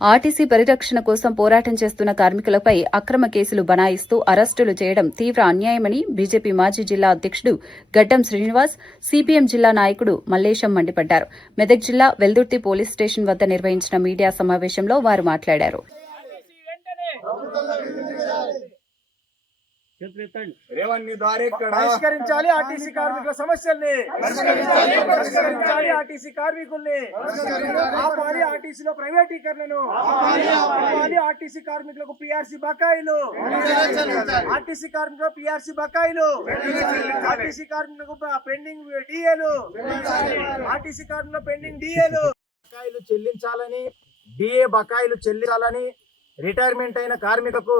RTC పరిరక్షణ కోసం పోరాటం చేస్తున్న కార్మికులపై అక్రమ కేసులు బనాయిస్తూ అరెస్టులు చేయడం తీవ్ర అన్యాయమని బీజేపీ మాజీ జిల్లా అధ్యకుడు గడ్డం శ్రీనివాస్, సీపీఎం జిల్లా నాయకుడు మల్లేశం మండిపడ్డారు. మెదక్ జిల్లా వెల్దుర్తి పోలీస్ స్టేషన్ వద్ద నిర్వహించిన మీడియా సమావేశంలో వారు మాట్లాడారు. పరిష్కరించాలి ఆర్టీసీ కార్మికుల సమస్యల్ని, పరిష్కరించాలి ఆర్టీసీ కార్మికుల్ని, ఆపాలి ఆర్టీసీలో ప్రైవేటీకరణను, ఆపాలి ఆర్టీసీ కార్మికులకు పీఆర్సీ బకాయిలు, ఆర్టీసీ కార్మికులకు పీఆర్సీ బకాయిలు, ఆర్టీసీ కార్మికులకు పెండింగ్ డిఏలు, ఆర్టీసీ కార్మికుల పెండింగ్ డిఏలు బకాయిలు చెల్లించాలని, డిఏ బకాయిలు చెల్లించాలని, రిటైర్మెంట్ అయిన కార్మికులకు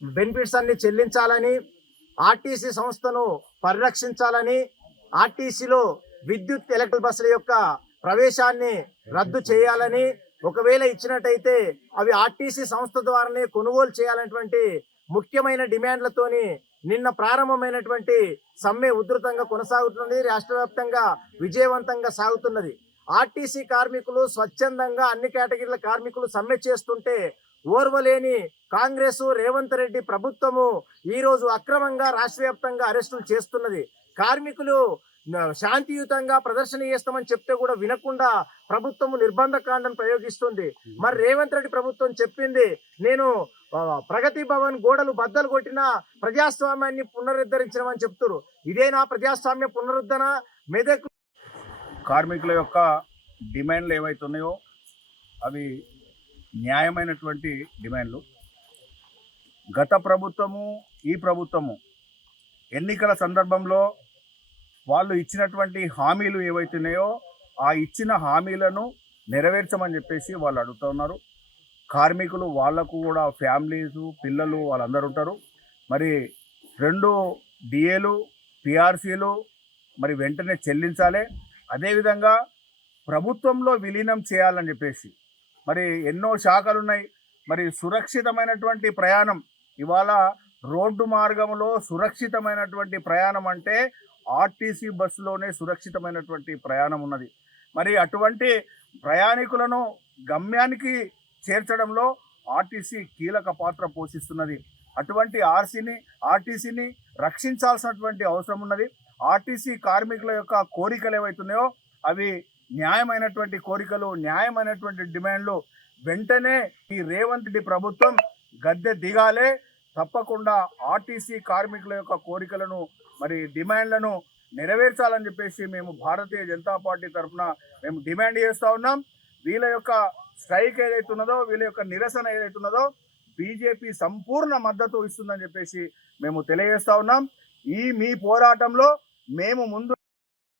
బెనిఫిట్స్ అన్ని చెల్లించాలని, ఆర్టీసీ సంస్థను పరిరక్షించాలని, ఆర్టీసీలో విద్యుత్ ఎలక్ట్రిక్ బస్సుల యొక్క ప్రవేశాన్ని రద్దు చేయాలని, ఒకవేళ ఇచ్చినట్టయితే అవి ఆర్టీసీ సంస్థ ద్వారానే కొనుగోలు చేయాలనేటువంటి ముఖ్యమైన డిమాండ్లతోని నిన్న ప్రారంభమైనటువంటి సమ్మె ఉధృతంగా కొనసాగుతున్నది. రాష్ట్ర వ్యాప్తంగా విజయవంతంగా సాగుతున్నది. ఆర్టీసీ కార్మికులు స్వచ్ఛందంగా అన్ని కేటగిరీల కార్మికులు సమ్మె చేస్తుంటే ఓర్వలేని కాంగ్రెస్ రేవంత్ రెడ్డి ప్రభుత్వము ఈరోజు అక్రమంగా రాష్ట్ర వ్యాప్తంగా అరెస్టులు చేస్తున్నది. కార్మికులు శాంతియుతంగా ప్రదర్శన చేస్తామని చెప్తే కూడా వినకుండా ప్రభుత్వము నిర్బంధ కాండను ప్రయోగిస్తుంది. మరి రేవంత్ రెడ్డి ప్రభుత్వం చెప్పింది, నేను ప్రగతి భవన్ గోడలు బద్దలు కొట్టిన ప్రజాస్వామ్యాన్ని పునరుద్ధరించమని చెప్తున్నారు. ఇదేనా ప్రజాస్వామ్య పునరుద్ధరణ? మెదక్ కార్మికుల యొక్క డిమాండ్లు ఏవైతున్నాయో అవి న్యాయమైనటువంటి డిమాండ్లు. గత ప్రభుత్వము ఈ ప్రభుత్వము ఎన్నికల సందర్భంలో వాళ్ళు ఇచ్చినటువంటి హామీలు ఏవైతున్నాయో ఆ ఇచ్చిన హామీలను నెరవేర్చమని చెప్పేసి వాళ్ళు అడుగుతూ ఉన్నారు. కార్మికులు వాళ్లకు కూడా ఫ్యామిలీసు పిల్లలు వాళ్ళందరూ ఉంటారు. మరి 2 డిఏలు పిఆర్సీలు మరి వెంటనే చెల్లించాలి. అదేవిధంగా ప్రభుత్వంలో విలీనం చేయాలని చెప్పేసి మరి ఎన్నో శాఖలు ఉన్నాయి. మరి సురక్షితమైనటువంటి ప్రయాణం, ఇవాళ రోడ్డు మార్గంలో సురక్షితమైనటువంటి ప్రయాణం అంటే ఆర్టీసీ బస్సులోనే సురక్షితమైనటువంటి ప్రయాణం ఉన్నది. మరి అటువంటి ప్రయాణికులను గమ్యానికి చేర్చడంలో ఆర్టీసీ కీలక పాత్ర పోషిస్తున్నది. అటువంటి ఆర్టీసీని రక్షించాల్సినటువంటి అవసరం ఉన్నది. ఆర్టీసీ కార్మికుల యొక్క కోరికలు ఏవైతున్నాయో అవి న్యాయమైనటువంటి కోరికలు, న్యాయమైనటువంటి డిమాండ్లు. వెంటనే ఈ రేవంత్ రెడ్డి ప్రభుత్వం గద్దె దిగాలే. తప్పకుండా ఆర్టీసీ కార్మికుల యొక్క కోరికలను మరి డిమాండ్లను నెరవేర్చాలని చెప్పేసి మేము భారతీయ జనతా పార్టీ తరఫున మేము డిమాండ్ చేస్తూ ఉన్నాం. వీళ్ళ యొక్క స్ట్రైక్ ఏదైతున్నదో, వీళ్ళ యొక్క నిరసన ఏదైతున్నదో బీజేపీ సంపూర్ణ మద్దతు ఇస్తుందని చెప్పేసి మేము తెలియజేస్తూ ఉన్నాం. మీ పోరాటంలో మేము ముందు